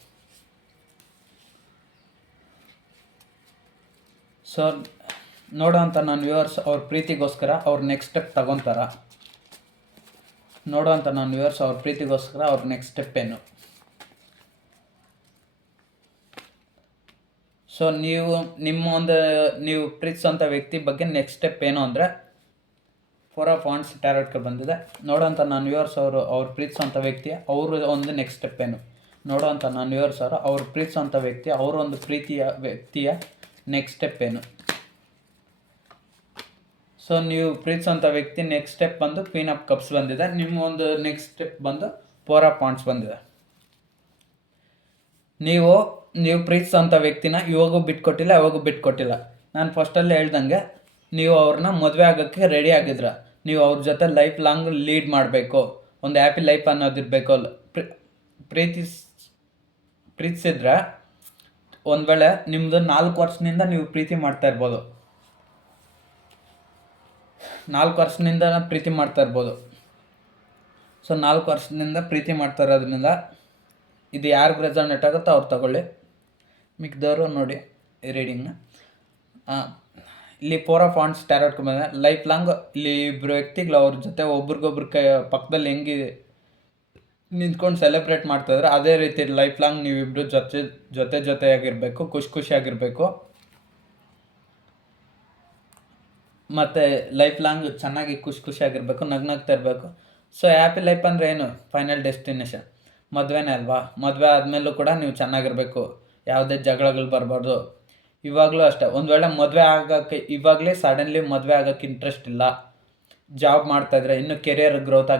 ಸೊ ಸೊ ನೋಡೋವಂಥ ನನ್ನ ವ್ಯೂವರ್ಸ್ ಅವ್ರ ಪ್ರೀತಿಗೋಸ್ಕರ ಅವ್ರು ನೆಕ್ಸ್ಟ್ ಸ್ಟೆಪ್ ತಗೊತಾರ. ನೋಡೋವಂಥ ನನ್ನ ವ್ಯೂವರ್ಸ್ ಅವ್ರ ಪ್ರೀತಿಗೋಸ್ಕರ ಅವ್ರ ನೆಕ್ಸ್ಟ್ ಸ್ಟೆಪ್ ಏನು? ಸೊ ನೀವು ಪ್ರೀತಿಸೋಂಥ ವ್ಯಕ್ತಿ ಬಗ್ಗೆ ನೆಕ್ಸ್ಟ್ ಸ್ಟೆಪ್ ಏನು ಅಂದರೆ 4 ಆಫ್ ವಾಂಡ್ಸ್ ಟ್ಯಾರೋಟ್ಗೆ ಬಂದಿದೆ. ನೋಡೋಂಥ ನನ್ನ ವ್ಯೂವರ್ಸ್ ಅವ್ರು ಪ್ರೀತಿಸೋಂಥ ವ್ಯಕ್ತಿ ಅವರು ಒಂದು ನೆಕ್ಸ್ಟ್ ಸ್ಟೆಪ್ ಏನು? ನೋಡೋಂಥ ನನ್ನ ವ್ಯೂವರ್ಸ್ ಅವ್ರು ಪ್ರೀತಿಸೋಂಥ ವ್ಯಕ್ತಿ ಅವರೊಂದು ವ್ಯಕ್ತಿಯ ನೆಕ್ಸ್ಟ್ ಸ್ಟೆಪ್ ಏನು? ಸೊ ನೀವು ಪ್ರೀತಿಸೋಂಥ ವ್ಯಕ್ತಿ ನೆಕ್ಸ್ಟ್ ಸ್ಟೆಪ್ ಬಂದು ಕ್ವೀನ್ ಆಫ್ ಕಪ್ಸ್ ಬಂದಿದೆ. ನಿಮ್ಮ ಒಂದು ನೆಕ್ಸ್ಟ್ ಸ್ಟೆಪ್ ಬಂದು 4 ಆಫ್ ವಾಂಡ್ಸ್ ಬಂದಿದೆ. ನೀವು ಪ್ರೀತಿಸೋಂಥ ವ್ಯಕ್ತಿನ ಇವಾಗೂ ಬಿಟ್ಕೊಟ್ಟಿಲ್ಲ, ಯಾವಾಗೂ ಬಿಟ್ಕೊಟ್ಟಿಲ್ಲ. ನಾನು ಫಸ್ಟಲ್ಲಿ ಹೇಳ್ದಂಗೆ ನೀವು ಅವ್ರನ್ನ ಮದುವೆ ಆಗೋಕ್ಕೆ ರೆಡಿ ಆಗಿದ್ರ. ನೀವು ಅವ್ರ ಜೊತೆ ಲೈಫ್ ಲಾಂಗ್ ಲೀಡ್ ಮಾಡಬೇಕು, ಒಂದು ಹ್ಯಾಪಿ ಲೈಫ್ ಅನ್ನೋದಿರಬೇಕು. ಪ್ರೀತಿಸಿದ್ರೆ ಒಂದು ವೇಳೆ ನಿಮ್ಮದು 4 ವರ್ಷದಿಂದ ನೀವು ಪ್ರೀತಿ ಮಾಡ್ತಾ ಇರ್ಬೋದು, 4 ವರ್ಷದಿಂದ ಪ್ರೀತಿ ಮಾಡ್ತಾ ಇರ್ಬೋದು. ಸೊ 4 ವರ್ಷದಿಂದ ಪ್ರೀತಿ ಮಾಡ್ತಾ ಇರೋದ್ರಿಂದ ಇದು ಯಾರಿಗೆ ರೆಸೋನೇಟ್ ಆಗುತ್ತೋ ಅವ್ರು ತಗೊಳ್ಳಿ, ಮಿಕ್ದವರು ನೋಡಿ ರೀಡಿಂಗ್ನ. ಇಲ್ಲಿ 4 ಆಫ್ ವಾಂಡ್ಸ್ ಟ್ಯಾರೋಟ್ಗೆ ಬಂದರೆ ಲೈಫ್ ಲಾಂಗ್ ಇಲ್ಲಿ ಇಬ್ಬರು ವ್ಯಕ್ತಿಗಳು ಅವ್ರ ಜೊತೆ ಒಬ್ರಿಗೊಬ್ರು ಪಕ್ಕದಲ್ಲಿ ಹೆಂಗೆ ನಿಂತ್ಕೊಂಡು ಸೆಲೆಬ್ರೇಟ್ ಮಾಡ್ತಾಯಿದ್ರೆ ಅದೇ ರೀತಿ ಲೈಫ್ ಲಾಂಗ್ ನೀವಿಬ್ಬರು ಜೊತೆಯಾಗಿರಬೇಕು, ಖುಷಿಯಾಗಿರಬೇಕು. ಮತ್ತು ಲೈಫ್ ಲಾಂಗ್ ಚೆನ್ನಾಗಿ ಖುಷಿಯಾಗಿರಬೇಕು, ನಗ್ನಗ್ತಾ ಇರಬೇಕು. ಸೊ ಹ್ಯಾಪಿ ಲೈಫ್ ಅಂದರೆ ಏನು? ಫೈನಲ್ ಡೆಸ್ಟಿನೇಷನ್ ಮದುವೆನೇ ಅಲ್ವಾ? ಮದುವೆ ಆದಮೇಲೂ ಕೂಡ ನೀವು ಚೆನ್ನಾಗಿರಬೇಕು, ಯಾವುದೇ ಜಗಳಗಳು ಬರಬಾರ್ದು. ಇವಾಗಲೂ ಅಷ್ಟೇ, ಒಂದು ವೇಳೆ ಮದುವೆ ಆಗೋಕ್ಕೆ ಇವಾಗಲೇ ಸಡನ್ಲಿ ಮದುವೆ ಆಗೋಕ್ಕೆ ಇಂಟ್ರೆಸ್ಟ್ ಇಲ್ಲ, ಜಾಬ್ ಮಾಡ್ತಾಯಿದ್ರೆ ಇನ್ನೂ ಕೆರಿಯರ್ ಗ್ರೋತ್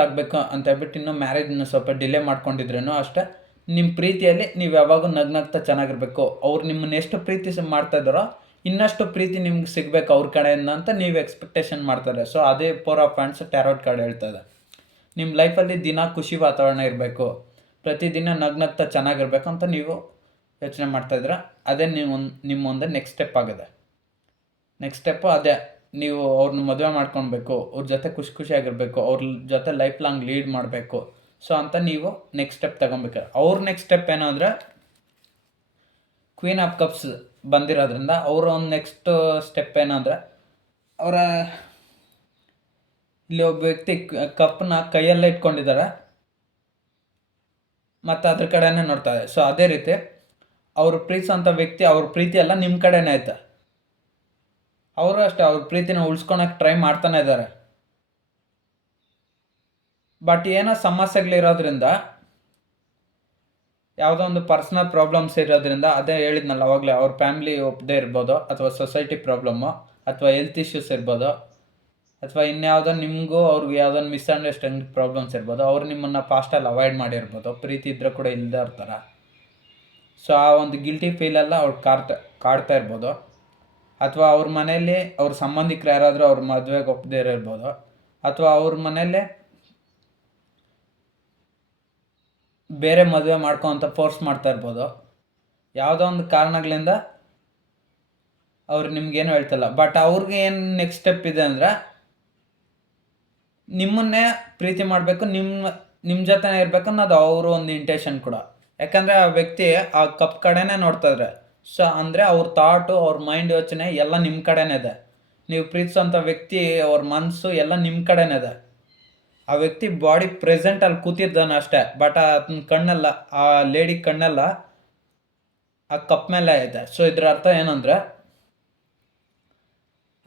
ಆಗಬೇಕು ಅಂತ ಹೇಳ್ಬಿಟ್ಟು ಇನ್ನೂ ಮ್ಯಾರೇಜ್ನ ಸ್ವಲ್ಪ ಡಿಲೇ ಮಾಡ್ಕೊಂಡಿದ್ರೇನೋ ಅಷ್ಟೇ, ನಿಮ್ಮ ಪ್ರೀತಿಯಲ್ಲಿ ನೀವು ಯಾವಾಗೂ ನಗ್ನಗ್ತಾ ಚೆನ್ನಾಗಿರಬೇಕು. ಅವ್ರು ನಿಮ್ಮನ್ನ ಎಷ್ಟು ಪ್ರೀತಿ ಮಾಡ್ತಾಯಿದ್ದಾರೋ ಇನ್ನಷ್ಟು ಪ್ರೀತಿ ನಿಮ್ಗೆ ಸಿಗಬೇಕು ಅವ್ರ ಕಡೆಯಿಂದ ಅಂತ ನೀವು ಎಕ್ಸ್ಪೆಕ್ಟೇಷನ್ ಮಾಡ್ತಾರೆ. ಸೊ ಅದೇ 4 ಆಫ್ ವಾಂಡ್ಸ್ ಟ್ಯಾರೋಟ್ ಕಾರ್ಡ್ ಹೇಳ್ತದೆ. ನಿಮ್ಮ ಲೈಫಲ್ಲಿ ದಿನ ಖುಷಿ ವಾತಾವರಣ ಇರಬೇಕು, ಪ್ರತಿದಿನ ನಗ್ನಗ್ತಾ ಚೆನ್ನಾಗಿರ್ಬೇಕು ಅಂತ ನೀವು ಯೋಚನೆ ಮಾಡ್ತಾಯಿದ್ರೆ ಅದೇ ನಿಮ್ಮೊಂದು ನೆಕ್ಸ್ಟ್ ಸ್ಟೆಪ್ ಆಗಿದೆ. ನೆಕ್ಸ್ಟ್ ಸ್ಟೆಪ್ಪು ಅದೇ, ನೀವು ಅವ್ರನ್ನ ಮದುವೆ ಮಾಡ್ಕೊಳ್ಬೇಕು, ಅವ್ರ ಜೊತೆ ಖುಷಿಯಾಗಿರಬೇಕು, ಅವ್ರ ಜೊತೆ ಲೈಫ್ ಲಾಂಗ್ ಲೀಡ್ ಮಾಡಬೇಕು. ಸೊ ಅಂತ ನೀವು ನೆಕ್ಸ್ಟ್ ಸ್ಟೆಪ್ ತಗೊಬೇಕು. ಅವ್ರ ನೆಕ್ಸ್ಟ್ ಸ್ಟೆಪ್ ಏನು ಅಂದರೆ ಕ್ವೀನ್ ಆಫ್ ಕಪ್ಸ್ ಬಂದಿರೋದ್ರಿಂದ ಅವರು ಒಂದು ನೆಕ್ಸ್ಟ್ ಸ್ಟೆಪ್ ಏನಂದರೆ ಇಲ್ಲಿ ಒಬ್ಬ ವ್ಯಕ್ತಿ ಕಪ್ಪನ್ನ ಕೈಯಲ್ಲೇ ಇಟ್ಕೊಂಡಿದ್ದಾರೆ ಮತ್ತು ಅದ್ರ ಕಡೆನೇ ನೋಡ್ತಾರೆ. ಸೊ ಅದೇ ರೀತಿ ಅವರು ಪ್ರೀತಿಸೋಂಥ ವ್ಯಕ್ತಿ ಅವ್ರ ಪ್ರೀತಿ ಎಲ್ಲ ನಿಮ್ಮ ಕಡೆನೇ ಐತೆ. ಅವರು ಅಷ್ಟೇ ಅವ್ರ ಪ್ರೀತಿನ ಉಳಿಸ್ಕೊಳಕ್ಕೆ ಟ್ರೈ ಮಾಡ್ತಾನೆ ಇದ್ದಾರೆ. ಬಟ್ ಏನೋ ಸಮಸ್ಯೆಗಳಿರೋದ್ರಿಂದ, ಯಾವುದೋ ಒಂದು ಪರ್ಸ್ನಲ್ ಪ್ರಾಬ್ಲಮ್ಸ್ ಇರೋದ್ರಿಂದ, ಅದೇ ಹೇಳಿದ್ನಲ್ಲ ಅವಾಗಲೇ, ಅವ್ರ ಫ್ಯಾಮಿಲಿ ಒಪ್ಪದೇ ಇರ್ಬೋದು, ಅಥವಾ ಸೊಸೈಟಿ ಪ್ರಾಬ್ಲಮ್ಮು, ಅಥವಾ ಹೆಲ್ತ್ ಇಶ್ಯೂಸ್ ಇರ್ಬೋದು, ಅಥವಾ ಇನ್ಯಾವುದೋ ನಿಮಗೂ ಅವ್ರಿಗೆ ಯಾವುದೋ ಮಿಸ್ಅಂಡರ್ಸ್ಟ್ಯಾಂಡಿಂಗ್ ಪ್ರಾಬ್ಲಮ್ಸ್ ಇರ್ಬೋದು. ಅವ್ರು ನಿಮ್ಮನ್ನು ಪಾಸ್ಟಲ್ಲಿ ಅವಾಯ್ಡ್ ಮಾಡಿರ್ಬೋದು, ಪ್ರೀತಿ ಇದ್ದರೂ ಕೂಡ ಇಲ್ಲದೇ ಇರ್ತಾರೆ. ಸೊ ಆ ಒಂದು ಗಿಲ್ಟಿ ಫೀಲೆಲ್ಲ ಅವ್ರು ಕಾಡ್ತಾ ಇರ್ಬೋದು. ಅಥವಾ ಅವ್ರ ಮನೆಯಲ್ಲಿ ಅವ್ರ ಸಂಬಂಧಿಕರು ಯಾರಾದರೂ ಅವ್ರ ಮದುವೆಗೆ ಒಪ್ಪದೇ ಇರ್ಬೋದು, ಅಥವಾ ಅವ್ರ ಮನೆಯಲ್ಲೇ ಬೇರೆ ಮದುವೆ ಮಾಡ್ಕೊತ ಫೋರ್ಸ್ ಮಾಡ್ತಾ ಇರ್ಬೋದು. ಯಾವುದೋ ಒಂದು ಕಾರಣಗಳಿಂದ ಅವ್ರು ನಿಮ್ಗೇನು ಹೇಳ್ತಿಲ್ಲ. ಬಟ್ ಅವ್ರಿಗೆ ಏನು ನೆಕ್ಸ್ಟ್ ಸ್ಟೆಪ್ ಇದೆ ಅಂದರೆ ನಿಮ್ಮನ್ನೇ ಪ್ರೀತಿ ಮಾಡಬೇಕು, ನಿಮ್ಮ ಜೊತೆನೇ ಇರಬೇಕು ಅನ್ನೋದು ಅವರು ಒಂದು ಇಂಟೆನ್ಷನ್ ಕೂಡ. ಯಾಕಂದರೆ ಆ ವ್ಯಕ್ತಿ ಆ ಕಪ್ ಕಡೆನೇ ನೋಡ್ತಾಯಿದ್ರೆ. ಸೊ ಅಂದರೆ ಅವ್ರ ಥಾಟು, ಅವ್ರ ಮೈಂಡ್ ಯೋಚನೆ ಎಲ್ಲ ನಿಮ್ಮ ಕಡೆನೇ ಇದೆ. ನೀವು ಪ್ರೀತಿಸೋಂಥ ವ್ಯಕ್ತಿ ಅವ್ರ ಮನಸ್ಸು ಎಲ್ಲ ನಿಮ್ಮ ಕಡೆನೇ ಇದೆ. ಆ ವ್ಯಕ್ತಿ ಬಾಡಿ ಪ್ರೆಸೆಂಟ್ ಅಲ್ಲಿ ಕೂತಿದ್ದಾನೆ ಅಷ್ಟೇ, ಬಟ್ ಅದನ್ನ ಕಣ್ಣೆಲ್ಲ, ಆ ಲೇಡಿ ಕಣ್ಣೆಲ್ಲ ಆ ಕಪ್ ಮೇಲೆ ಐತೆ. ಸೊ ಇದ್ರ ಅರ್ಥ ಏನಂದರೆ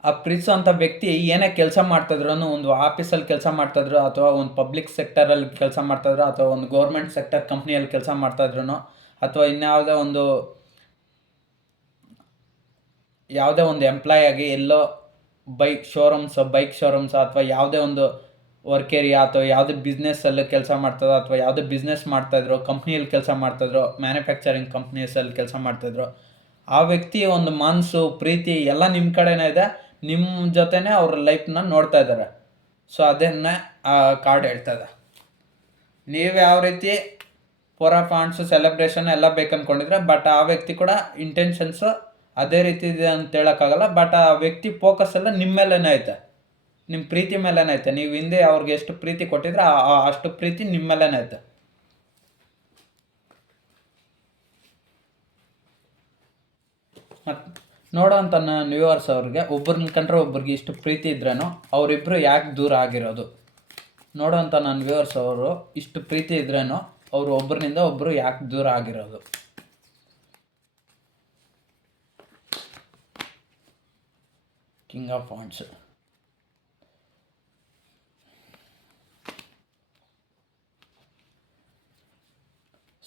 ಆ ಪ್ರೀತಿಸೋಂಥ ವ್ಯಕ್ತಿ ಏನೇ ಕೆಲಸ ಮಾಡ್ತಾಯಿದ್ರು, ಒಂದು ಆಫೀಸಲ್ಲಿ ಕೆಲಸ ಮಾಡ್ತಾಯಿದ್ರು, ಅಥವಾ ಒಂದು ಪಬ್ಲಿಕ್ ಸೆಕ್ಟರಲ್ಲಿ ಕೆಲಸ ಮಾಡ್ತಾಯಿದ್ರು, ಅಥವಾ ಒಂದು ಗೌರ್ಮೆಂಟ್ ಸೆಕ್ಟರ್ ಕಂಪ್ನಿಯಲ್ಲಿ ಕೆಲಸ ಮಾಡ್ತಾಯಿದ್ರು, ಅಥವಾ ಯಾವುದೇ ಒಂದು ಎಂಪ್ಲಾಯ್ ಆಗಿ ಎಲ್ಲೋ ಬೈಕ್ ಶೋರೂಮ್ಸ್ ಅಥವಾ ಯಾವುದೇ ಒಂದು ವರ್ಕ್ ಏರಿಯಾ ಅಥವಾ ಯಾವುದೇ ಬಿಸ್ನೆಸ್ಸಲ್ಲಿ ಕೆಲಸ ಮಾಡ್ತಾಯಿದ್ರು, ಅಥವಾ ಯಾವುದೇ ಬಿಸ್ನೆಸ್ ಮಾಡ್ತಾಯಿದ್ರು, ಕಂಪ್ನಿಯಲ್ಲಿ ಕೆಲಸ ಮಾಡ್ತಾಯಿದ್ರು, ಮ್ಯಾನುಫ್ಯಾಕ್ಚರಿಂಗ್ ಕಂಪ್ನೀಸಲ್ಲಿ ಕೆಲಸ ಮಾಡ್ತಾಯಿದ್ರು, ಆ ವ್ಯಕ್ತಿ ಒಂದು ಮನಸ್ಸು, ಪ್ರೀತಿ ಎಲ್ಲ ನಿಮ್ಮ ಕಡೆನೇ ಇದೆ. ನಿಮ್ಮ ಜೊತೆನೇ ಅವ್ರ ಲೈಫ್ನ ನೋಡ್ತಾ ಇದ್ದಾರೆ. ಸೊ ಅದನ್ನೇ ಆ ಕಾರ್ಡ್ ಹೇಳ್ತದೆ. ನೀವು ಯಾವ ರೀತಿ 4 ಆಫ್ ವಾಂಡ್ಸು ಸೆಲೆಬ್ರೇಷನ್ ಎಲ್ಲ ಬೇಕಂದ್ಕೊಂಡಿದ್ರೆ, ಬಟ್ ಆ ವ್ಯಕ್ತಿ ಕೂಡ ಇಂಟೆನ್ಷನ್ಸು ಅದೇ ರೀತಿ ಇದೆ ಅಂತ ಹೇಳೋಕ್ಕಾಗಲ್ಲ. ಬಟ್ ಆ ವ್ಯಕ್ತಿ ಫೋಕಸ್ ಎಲ್ಲ ನಿಮ್ಮ ಮೇಲೇ ಐತೆ, ನಿಮ್ಮ ಪ್ರೀತಿ ಮೇಲೇ ಐತೆ. ನೀವು ಹಿಂದೆ ಅವ್ರಿಗೆ ಎಷ್ಟು ಪ್ರೀತಿ ಕೊಟ್ಟಿದ್ರೆ ಅಷ್ಟು ಪ್ರೀತಿ ನಿಮ್ಮ ಮೇಲೇ ಐತೆ. ಮತ್ತು ನೋಡೋಂಥ ವ್ಯೂವರ್ಸ್ ಅವ್ರಿಗೆ ಒಬ್ಬರನ್ನ ಕಂಡ್ರೆ ಒಬ್ರಿಗೆ ಇಷ್ಟು ಪ್ರೀತಿ ಇದ್ರೇನು ಅವರಿಬ್ಬರು ಯಾಕೆ ದೂರ ಆಗಿರೋದು? ನೋಡೋಂಥ ನನ್ನ ವ್ಯೂವರ್ಸ್ ಅವರು ಇಷ್ಟು ಪ್ರೀತಿ ಇದ್ರೇನು ಅವರು ಒಬ್ಬರಿನಿಂದ ಒಬ್ಬರು ಯಾಕೆ ದೂರ ಆಗಿರೋದು? King of wands.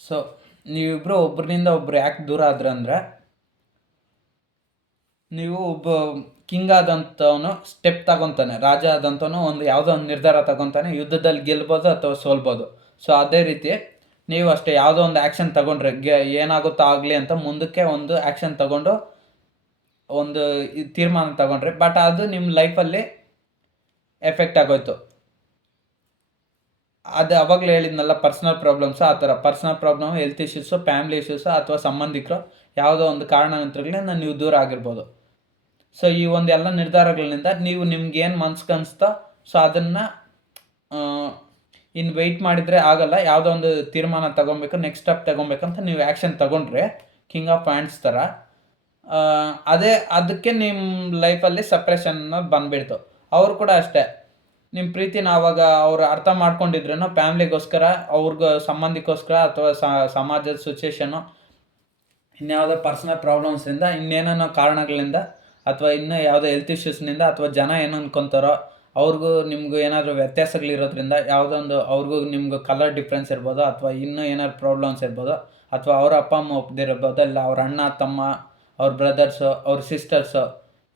ಸೊ ನೀವಿಬ್ಬರು ಒಬ್ಬರಿನಿಂದ ಒಬ್ರು ಯಾಕೆ ದೂರ ಆದ್ರೆ ಅಂದರೆ, ನೀವು ಒಬ್ಬ ಕಿಂಗ್ ಆದಂಥವನು ಸ್ಟೆಪ್ ತಗೊತಾನೆ, ರಾಜ ಆದಂಥವನು ಒಂದು ಯಾವುದೋ ಒಂದು ನಿರ್ಧಾರ ತಗೊತಾನೆ, ಯುದ್ಧದಲ್ಲಿ ಗೆಲ್ಬೋದು ಅಥವಾ ಸೋಲ್ಬೋದು. ಸೊ ಅದೇ ರೀತಿ ನೀವು ಅಷ್ಟೇ ಯಾವುದೋ ಒಂದು ಆ್ಯಕ್ಷನ್ ತಗೊಂಡ್ರೆ ಏನಾಗುತ್ತೋ ಆಗಲಿ ಅಂತ ಮುಂದಕ್ಕೆ ಒಂದು ಆ್ಯಕ್ಷನ್ ತಗೊಂಡು ಒಂದು ತೀರ್ಮಾನ ತಗೊಂಡ್ರೆ, ಬಟ್ ಅದು ನಿಮ್ಮ ಲೈಫಲ್ಲಿ ಎಫೆಕ್ಟ್ ಆಗೋಯ್ತು. ಅದು ಅವಾಗಲೇ ಹೇಳಿದ್ನಲ್ಲ, ಪರ್ಸ್ನಲ್ ಪ್ರಾಬ್ಲಮ್ಸು, ಆ ಥರ personal problem, health issues, family issues ಅಥವಾ ಸಂಬಂಧಿಕರು ಯಾವುದೋ ಒಂದು ಕಾರಣಾಂತರಗಳಿಂದ ನೀವು ದೂರ ಆಗಿರ್ಬೋದು. ಸೊ ಈ ಒಂದೆಲ್ಲ ನಿರ್ಧಾರಗಳಿಂದ ನೀವು ನಿಮ್ಗೇನು ಮನ್ಸಿಗೆ ಅನಿಸ್ತೋ ಸೊ ಅದನ್ನು ಇನ್ನು ವೆಯ್ಟ್ ಮಾಡಿದರೆ ಆಗಲ್ಲ, ಯಾವುದೋ ಒಂದು ತೀರ್ಮಾನ ತೊಗೊಬೇಕು, ನೆಕ್ಸ್ಟ್ ಸ್ಟೆಪ್ ತೊಗೊಬೇಕಂತ ನೀವು ಆ್ಯಕ್ಷನ್ ತೊಗೊಂಡ್ರೆ ಕಿಂಗ್ ಆಫ್ ವ್ಯಾಂಡ್ಸ್ ಥರ ಅದಕ್ಕೆ ನಿಮ್ಮ ಲೈಫಲ್ಲಿ ಸಪ್ರೆಷನ್ ಅನ್ನೋದು ಬಂದುಬಿಡ್ತು. ಅವರು ಕೂಡ ಅಷ್ಟೇ, ನಿಮ್ಮ ಪ್ರೀತಿನ ಆವಾಗ ಅವ್ರು ಅರ್ಥ ಮಾಡ್ಕೊಂಡಿದ್ರೇನೋ ಫ್ಯಾಮ್ಲಿಗೋಸ್ಕರ, ಅವ್ರಿಗೆ ಸಂಬಂಧಿಕೋಸ್ಕರ ಅಥವಾ ಸಮಾಜದ ಸಿಚುವೇಶನು, ಇನ್ಯಾವುದೋ ಪರ್ಸ್ನಲ್ ಪ್ರಾಬ್ಲಮ್ಸಿಂದ, ಇನ್ನೇನೋ ಕಾರಣಗಳಿಂದ ಅಥವಾ ಇನ್ನೂ ಯಾವುದೋ ಹೆಲ್ತ್ ಇಶ್ಯೂಸ್ನಿಂದ ಅಥವಾ ಜನ ಏನು ಅನ್ಕೊತಾರೋ ಅವ್ರಿಗೂ ನಿಮಗೂ ಏನಾದರೂ ವ್ಯತ್ಯಾಸಗಳಿರೋದ್ರಿಂದ, ಯಾವುದೋ ಒಂದು ಅವ್ರಿಗೂ ನಿಮ್ಗೆ ಕಲರ್ ಡಿಫ್ರೆನ್ಸ್ ಇರ್ಬೋದು ಅಥವಾ ಇನ್ನೂ ಏನಾದ್ರು ಪ್ರಾಬ್ಲಮ್ಸ್ ಇರ್ಬೋದು, ಅಥವಾ ಅವ್ರ ಅಪ್ಪ ಅಮ್ಮ ಒಪ್ಪದಿರ್ಬೋದು, ಇಲ್ಲ ಅವ್ರ ಅಣ್ಣ ತಮ್ಮ, ಅವ್ರ ಬ್ರದರ್ಸು, ಅವ್ರ ಸಿಸ್ಟರ್ಸು,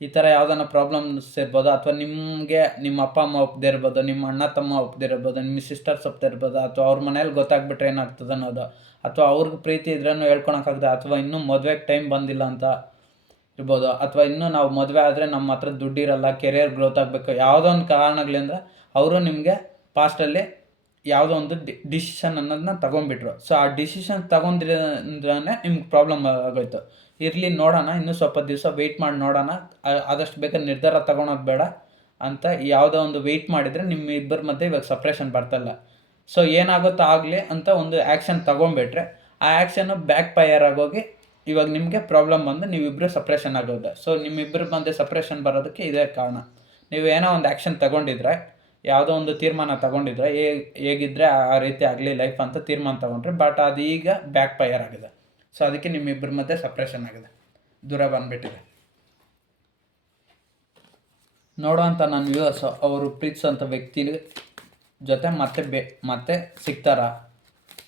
ಈ ಥರ ಯಾವುದನ್ನ ಪ್ರಾಬ್ಲಮ್ಸ್ ಇರ್ಬೋದು, ಅಥವಾ ನಿಮಗೆ ನಿಮ್ಮ ಅಪ್ಪ ಅಮ್ಮ ಒಪ್ಪದಿರ್ಬೋದು, ನಿಮ್ಮ ಅಣ್ಣ ತಮ್ಮ ಒಪ್ಪದಿರ್ಬೋದು, ನಿಮ್ಮ ಸಿಸ್ಟರ್ಸ್ ಒಪ್ಪದಿರ್ಬೋದು, ಅಥವಾ ಅವ್ರ ಮನೇಲಿ ಗೊತ್ತಾಗ್ಬಿಟ್ರೆ ಏನಾಗ್ತದೆ ಅನ್ನೋದು, ಅಥವಾ ಅವ್ರಿಗೆ ಪ್ರೀತಿ ಇದ್ರೂ ಹೇಳ್ಕೊಳಕ್ಕಾಗ್ತದೆ, ಅಥವಾ ಇನ್ನೂ ಮದುವೆಗೆ ಟೈಮ್ ಬಂದಿಲ್ಲ ಅಂತ ಇರ್ಬೋದು, ಅಥವಾ ಇನ್ನೂ ನಾವು ಮದುವೆ ಆದರೆ ನಮ್ಮ ಹತ್ರ ದುಡ್ಡಿರಲ್ಲ, ಕೆರಿಯರ್ ಗ್ರೋತ್ ಆಗಬೇಕು, ಯಾವುದೋ ಒಂದು ಕಾರಣಗಳಿಂದ ಅವರು ನಿಮಗೆ ಪಾಸ್ಟಲ್ಲಿ ಯಾವುದೋ ಒಂದು ಡಿಸಿಷನ್ ಅನ್ನೋದನ್ನ ತೊಗೊಂಡ್ಬಿಟ್ರು. ಸೊ ಆ ಡಿಸಿಷನ್ ತೊಗೊಂಡ್ರೆ ನಿಮ್ಗೆ ಪ್ರಾಬ್ಲಮ್ ಆಗೋಯ್ತು. ಇರಲಿ ನೋಡೋಣ, ಇನ್ನೂ ಸ್ವಲ್ಪ ದಿವಸ ವೆಯ್ಟ್ ಮಾಡಿ ನೋಡೋಣ, ಆದಷ್ಟು ಬೇಗ ನಿರ್ಧಾರ ತೊಗೊಳೋದು ಬೇಡ ಅಂತ ಯಾವುದೋ ಒಂದು ವೆಯ್ಟ್ ಮಾಡಿದರೆ ನಿಮ್ಮ ಇಬ್ಬರ ಮಧ್ಯೆ ಇವಾಗ ಸಪ್ರೇಷನ್ ಬರ್ತಲ್ಲ. ಸೊ ಏನಾಗುತ್ತೋ ಆಗಲಿ ಅಂತ ಒಂದು ಆ್ಯಕ್ಷನ್ ತೊಗೊಂಡ್ಬಿಟ್ರೆ ಆ ಆ್ಯಕ್ಷನ್ನು ಬ್ಯಾಕ್ ಫೈರ್ ಆಗೋಗಿ ಇವಾಗ ನಿಮಗೆ ಪ್ರಾಬ್ಲಮ್ ಬಂದು ನೀವಿಬ್ಬರು ಸಪ್ರೇಷನ್ ಆಗೋದು. ಸೊ ನಿಮ್ಮಿಬ್ಬರ ಮಧ್ಯೆ ಸಪ್ರೇಷನ್ ಬರೋದಕ್ಕೆ ಇದೇ ಕಾರಣ. ನೀವು ಏನೋ ಒಂದು ಆ್ಯಕ್ಷನ್ ತೊಗೊಂಡಿದ್ರೆ, ಯಾವುದೋ ಒಂದು ತೀರ್ಮಾನ ತೊಗೊಂಡಿದ್ರೆ, ಹೇಗಿದ್ದರೆ ಆ ರೀತಿ ಆಗಲಿ ಲೈಫ್ ಅಂತ ತೀರ್ಮಾನ ತೊಗೊಂಡ್ರೆ, ಬಟ್ ಅದು ಈಗ ಬ್ಯಾಕ್ ಫೈರ್ ಆಗಿದೆ. ಸೊ ಅದಕ್ಕೆ ನಿಮ್ಮಿಬ್ಬರ ಮಧ್ಯೆ ಸಪ್ರೇಷನ್ ಆಗಿದೆ, ದೂರ ಬಂದುಬಿಟ್ಟಿದೆ. ನೋಡೋಂಥ ನನ್ನ ವ್ಯೂವರ್ಸು ಅವರು ಪ್ರೀತಿಸೋಂಥ ವ್ಯಕ್ತಿ ಜೊತೆ ಮತ್ತೆ ಸಿಗ್ತಾರಾ?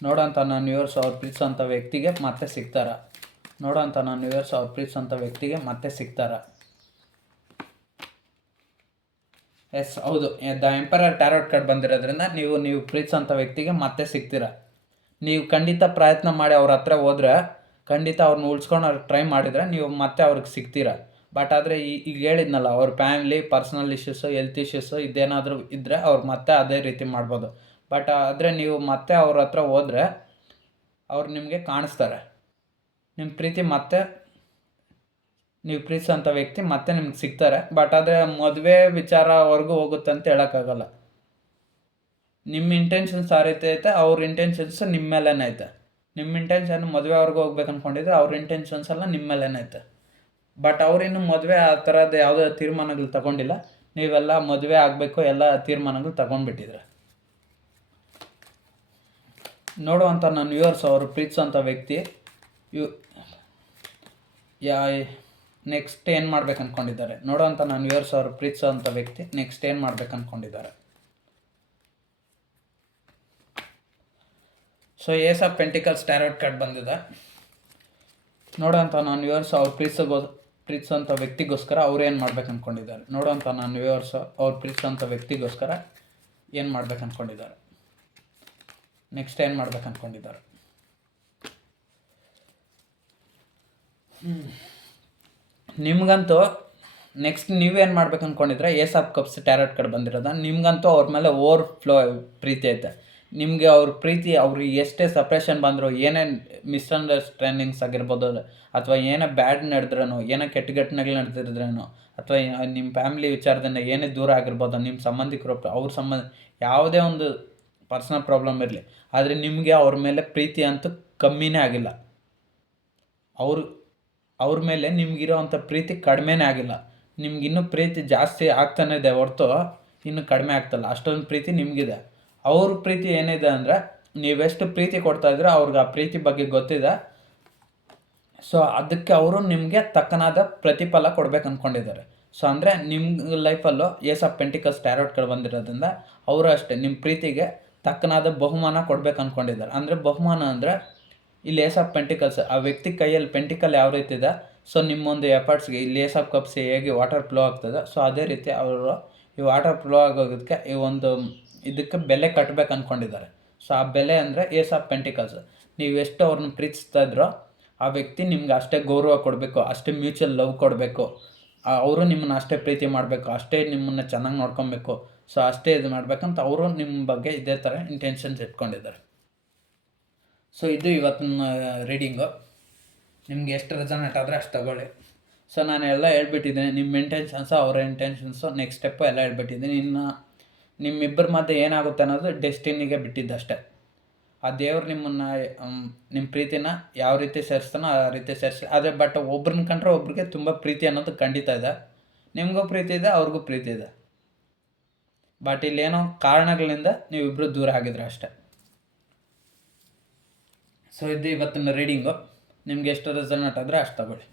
ನೋಡೋಂಥ ನನ್ನ ವ್ಯೂವರ್ಸ್ ಅವ್ರು ಪ್ರೀತಿಸೋಂಥ ವ್ಯಕ್ತಿಗೆ ಮತ್ತೆ ಸಿಗ್ತಾರಾ? ನೋಡೋಂಥ ನನ್ನ ವ್ಯೂವರ್ಸ್ ಅವ್ರು ಪ್ರೀತಿಸೋಂಥ ವ್ಯಕ್ತಿಗೆ ಮತ್ತೆ ಸಿಗ್ತಾರಾ? ಎಸ್, ಹೌದು. ದ ಎಂಪರರ್ ಟ್ಯಾರೋಟ್ ಕಾರ್ಡ್ ಬಂದಿರೋದ್ರಿಂದ ನೀವು ಪ್ರೀತಿಸೋಂಥ ವ್ಯಕ್ತಿಗೆ ಮತ್ತೆ ಸಿಗ್ತೀರಾ. ನೀವು ಖಂಡಿತ ಪ್ರಯತ್ನ ಮಾಡಿ ಅವ್ರ ಹತ್ರ ಹೋದರೆ, ಖಂಡಿತ ಅವ್ರನ್ನ ಉಳಿಸ್ಕೊಂಡು ಟ್ರೈ ಮಾಡಿದರೆ ನೀವು ಮತ್ತೆ ಅವ್ರಿಗೆ ಸಿಗ್ತೀರಾ. ಬಟ್ ಆದರೆ ಈಗ ಹೇಳಿದ್ನಲ್ಲ, ಅವ್ರ family, personal issues, health issues ಇದೇನಾದರೂ ಇದ್ದರೆ ಅವ್ರು ಮತ್ತೆ ಅದೇ ರೀತಿ ಮಾಡ್ಬೋದು. ಬಟ್ ಆದರೆ ನೀವು ಮತ್ತೆ ಅವ್ರ ಹತ್ರ ಹೋದರೆ ಅವ್ರು ನಿಮಗೆ ಕಾಣಿಸ್ತಾರೆ. ನಿಮ್ಮ ಪ್ರೀತಿ ಮತ್ತೆ, ನೀವು ಪ್ರೀತಿಸೋಂಥ ವ್ಯಕ್ತಿ ಮತ್ತೆ ನಿಮ್ಗೆ ಸಿಗ್ತಾರೆ. ಬಟ್ ಆದರೆ ಮದುವೆ ವಿಚಾರವರೆಗೂ ಹೋಗುತ್ತೆ ಅಂತ ಹೇಳೋಕ್ಕಾಗಲ್ಲ. ನಿಮ್ಮ ಇಂಟೆನ್ಷನ್ಸ್ ಆ ರೀತಿ ಐತೆ, ಅವ್ರ ಇಂಟೆನ್ಷನ್ಸ್ ನಿಮ್ಮ ಮೇಲೇ ಐತೆ. ನಿಮ್ಮ ಇಂಟೆನ್ಷನ್ ಮದುವೆವರೆಗೂ ಹೋಗ್ಬೇಕು ಅಂದ್ಕೊಂಡಿದ್ರೆ ಅವ್ರ ಇಂಟೆನ್ಷನ್ಸ್ ಎಲ್ಲ ನಿಮ್ಮ ಮೇಲೇ ಐತೆ. ಬಟ್ ಅವ್ರಿನ್ನೂ ಮದುವೆ ಆ ಥರದ್ದು ಯಾವುದೇ ತೀರ್ಮಾನಗಳು ತಗೊಂಡಿಲ್ಲ. ನೀವೆಲ್ಲ ಮದುವೆ ಆಗಬೇಕು ಎಲ್ಲ ತೀರ್ಮಾನಗಳು ತಗೊಂಡ್ಬಿಟ್ಟಿದ್ರೆ. ನೋಡುವಂಥ ನನ್ನ ವ್ಯೂವರ್ಸ್ ಅವರು ಪ್ರೀತಿಸೋಂಥ ವ್ಯಕ್ತಿ ನೆಕ್ಸ್ಟ್ ಏನು ಮಾಡ್ಬೇಕು ಅಂದ್ಕೊಂಡಿದ್ದಾರೆ? ನೋಡೋವಂಥ ನನ್ನ ವ್ಯೂವರ್ಸ್ ಅವರು ಪ್ರೀತಿಸೋಂಥ ವ್ಯಕ್ತಿ ನೆಕ್ಸ್ಟ್ ಏನು ಮಾಡ್ಬೇಕು ಅಂದ್ಕೊಂಡಿದ್ದಾರೆ? So ace of pentacles tarot card ಬಂದಿದೆ. ನೋಡೋವಂಥ ನನ್ನ ವ್ಯೂವರ್ಸ್ ಅವ್ರು ಪ್ರೀತಿಸೋಂಥ ವ್ಯಕ್ತಿಗೋಸ್ಕರ ಅವ್ರು ಏನು ಮಾಡ್ಬೇಕು ಅಂದ್ಕೊಂಡಿದ್ದಾರೆ? ನೋಡೋವಂಥ ನನ್ನ ವ್ಯೂವರ್ಸ್ ಅವ್ರು ಪ್ರೀತಿಸೋಂಥ ವ್ಯಕ್ತಿಗೋಸ್ಕರ ಏನು ಮಾಡ್ಬೇಕು ಅಂದ್ಕೊಂಡಿದ್ದಾರೆ? ನೆಕ್ಸ್ಟ್ ಏನು ಮಾಡ್ಬೇಕು ಅಂದ್ಕೊಂಡಿದ್ದಾರೆ? ನಿಮಗಂತೂ ನೆಕ್ಸ್ಟ್ ನೀವೇನು ಮಾಡ್ಬೇಕು ಅಂದ್ಕೊಂಡಿದ್ರೆ ace of cups tarot card ಬಂದಿರೋದ, ನಿಮಗಂತೂ ಅವ್ರ ಮೇಲೆ ಓವರ್ ಫ್ಲೋ ಪ್ರೀತಿ ಐತೆ. ನಿಮಗೆ ಅವ್ರ ಪ್ರೀತಿ, ಅವ್ರಿಗೆ ಎಷ್ಟೇ ಸಪ್ರೇಷನ್ ಬಂದರೂ, ಏನೇ ಮಿಸ್ಅಂಡರ್ಸ್ಟ್ಯಾಂಡಿಂಗ್ಸ್ ಆಗಿರ್ಬೋದು, ಅಥವಾ ಏನೇ ಬ್ಯಾಡ್ ನಡೆದ್ರೂ, ಏನೇ ಕೆಟ್ಟ ಘಟನೆಗಳು ನಡೆದಿದ್ರೂ, ಅಥವಾ ನಿಮ್ಮ ಫ್ಯಾಮಿಲಿ ವಿಚಾರದಿಂದ ಏನೇ ದೂರ ಆಗಿರ್ಬೋದು, ನಿಮ್ಮ ಸಂಬಂಧಿಕರು ಅವ್ರ ಯಾವುದೇ ಒಂದು ಪರ್ಸ್ನಲ್ ಪ್ರಾಬ್ಲಮ್ ಇರಲಿ, ಆದರೆ ನಿಮಗೆ ಅವ್ರ ಮೇಲೆ ಪ್ರೀತಿ ಅಂತೂ ಕಮ್ಮಿನೇ ಆಗಿಲ್ಲ. ಅವ್ರ ಮೇಲೆ ನಿಮ್ಗಿರೋವಂಥ ಪ್ರೀತಿ ಕಡಿಮೆನೇ ಆಗಿಲ್ಲ. ನಿಮ್ಗಿನ್ನೂ ಪ್ರೀತಿ ಜಾಸ್ತಿ ಆಗ್ತಾನೆ ಇದೆ ಹೊರತು ಇನ್ನೂ ಕಡಿಮೆ ಆಗ್ತಲ್ಲ, ಅಷ್ಟೊಂದು ಪ್ರೀತಿ ನಿಮಗಿದೆ. ಅವ್ರ ಪ್ರೀತಿ ಏನಿದೆ ಅಂದರೆ, ನೀವೆಷ್ಟು ಪ್ರೀತಿ ಕೊಡ್ತಾಯಿದ್ರೆ ಅವ್ರಿಗೆ ಆ ಪ್ರೀತಿ ಬಗ್ಗೆ ಗೊತ್ತಿದೆ. ಸೊ ಅದಕ್ಕೆ ಅವರು ನಿಮಗೆ ತಕ್ಕನಾದ ಪ್ರತಿಫಲ ಕೊಡ್ಬೇಕು ಅಂದ್ಕೊಂಡಿದ್ದಾರೆ. ಸೊ ಅಂದರೆ ನಿಮ್ಮ ಲೈಫಲ್ಲೂ ಏಸ್ ಆಫ್ ಪೆಂಟಿಕಲ್ಸ್ ಟ್ಯಾರೋಟ್ಗಳು ಬಂದಿರೋದ್ರಿಂದ ಅವರು ಅಷ್ಟೇ ನಿಮ್ಮ ಪ್ರೀತಿಗೆ ತಕ್ಕನಾದ ಬಹುಮಾನ ಕೊಡ್ಬೇಕು ಅಂದ್ಕೊಂಡಿದ್ದಾರೆ. ಅಂದರೆ ಬಹುಮಾನ ಅಂದರೆ ಇಲ್ಲಿ ಏಸ್ ಆಫ್ ಪೆಂಟಿಕಲ್ಸ್, ಆ ವ್ಯಕ್ತಿ ಕೈಯಲ್ಲಿ ಪೆಂಟಿಕಲ್ ಯಾವ ರೀತಿ ಇದೆ, ಸೊ ನಿಮ್ಮೊಂದು ಎಫರ್ಟ್ಸ್ಗೆ ಇಲ್ಲಿ ಏಸ್ ಆಫ್ ಕಪ್ಸ್ ಹೇಗೆ ವಾಟರ್ ಫ್ಲೋ ಆಗ್ತದೆ, ಸೊ ಅದೇ ರೀತಿ ಅವರು ಈ ವಾಟರ್ ಫ್ಲೋ ಆಗೋದಕ್ಕೆ ಈ ಒಂದು ಇದಕ್ಕೆ ಬೆಲೆ ಕಟ್ಟಬೇಕು ಅಂದ್ಕೊಂಡಿದ್ದಾರೆ. ಸೊ ಆ ಬೆಲೆ ಅಂದರೆ ಏಸ್ ಆಫ್ ಪೆಂಟಿಕಲ್ಸ್. ನೀವು ಎಷ್ಟು ಅವ್ರನ್ನ ಪ್ರೀತಿಸ್ತಾ ಇದ್ರೋ ಆ ವ್ಯಕ್ತಿ ನಿಮ್ಗೆ ಅಷ್ಟೇ ಗೌರವ ಕೊಡಬೇಕು, ಅಷ್ಟೇ ಮ್ಯೂಚುವಲ್ ಲವ್ ಕೊಡಬೇಕು, ಅವರು ನಿಮ್ಮನ್ನು ಅಷ್ಟೇ ಪ್ರೀತಿ ಮಾಡಬೇಕು, ಅಷ್ಟೇ ನಿಮ್ಮನ್ನು ಚೆನ್ನಾಗಿ ನೋಡ್ಕೊಬೇಕು, ಸೊ ಅಷ್ಟೇ ಇದು ಮಾಡಬೇಕಂತ ಅವರು ನಿಮ್ಮ ಬಗ್ಗೆ ಇದೇ ಥರ ಇಂಟೆನ್ಷನ್ಸ್ ಇಟ್ಕೊಂಡಿದ್ದಾರೆ. ಸೊ ಇದು ಇವತ್ತಿನ ರೀಡಿಂಗು. ನಿಮ್ಗೆ ಎಷ್ಟು ರೆಸನೇಟ್ ಆದರೆ ಅಷ್ಟು ತಗೊಳ್ಳಿ. ಸೊ ನಾನು ಎಲ್ಲ ಹೇಳ್ಬಿಟ್ಟಿದ್ದೀನಿ, ನಿಮ್ಮ ಇಂಟೆನ್ಷನ್ಸು ಅವರ ಇಂಟೆನ್ಷನ್ಸು ನೆಕ್ಸ್ಟ್ ಸ್ಟೆಪ್ಪು ಎಲ್ಲ ಹೇಳ್ಬಿಟ್ಟಿದ್ದೀನಿ. ಇನ್ನು ನಿಮ್ಮಿಬ್ಬರ ಮಧ್ಯೆ ಏನಾಗುತ್ತೆ ಅನ್ನೋದು ಡೆಸ್ಟಿನಿಗೆ ಬಿಟ್ಟಿದ್ದಷ್ಟೇ. ಆ ದೇವ್ರು ನಿಮ್ಮನ್ನು ನಿಮ್ಮ ಪ್ರೀತಿನ ಯಾವ ರೀತಿ ಸೇರಿಸ್ತಾನೋ ಆ ರೀತಿ ಸೇರಿಸಿ. ಆದರೆ ಬಟ್ ಒಬ್ರನ್ನ ಕಂಡ್ರೆ ಒಬ್ರಿಗೆ ತುಂಬ ಪ್ರೀತಿ ಅನ್ನೋದು ಖಂಡಿತ ಇದೆ. ನಿಮಗೂ ಪ್ರೀತಿ ಇದೆ, ಅವ್ರಿಗೂ ಪ್ರೀತಿ ಇದೆ. ಬಟ್ ಇಲ್ಲೇನೋ ಕಾರಣಗಳಿಂದ ನೀವಿಬ್ಬರು ದೂರ ಆಗಿದ್ರೆ ಅಷ್ಟೇ. ಸೊ ಇದು ಇವತ್ತಿನ ರೀಡಿಂಗು. ನಿಮ್ಗೆ ಎಷ್ಟು ರೆಸನೇಟ್ ಆದರೆ ಅಷ್ಟು ತಗೊಳ್ಳಿ.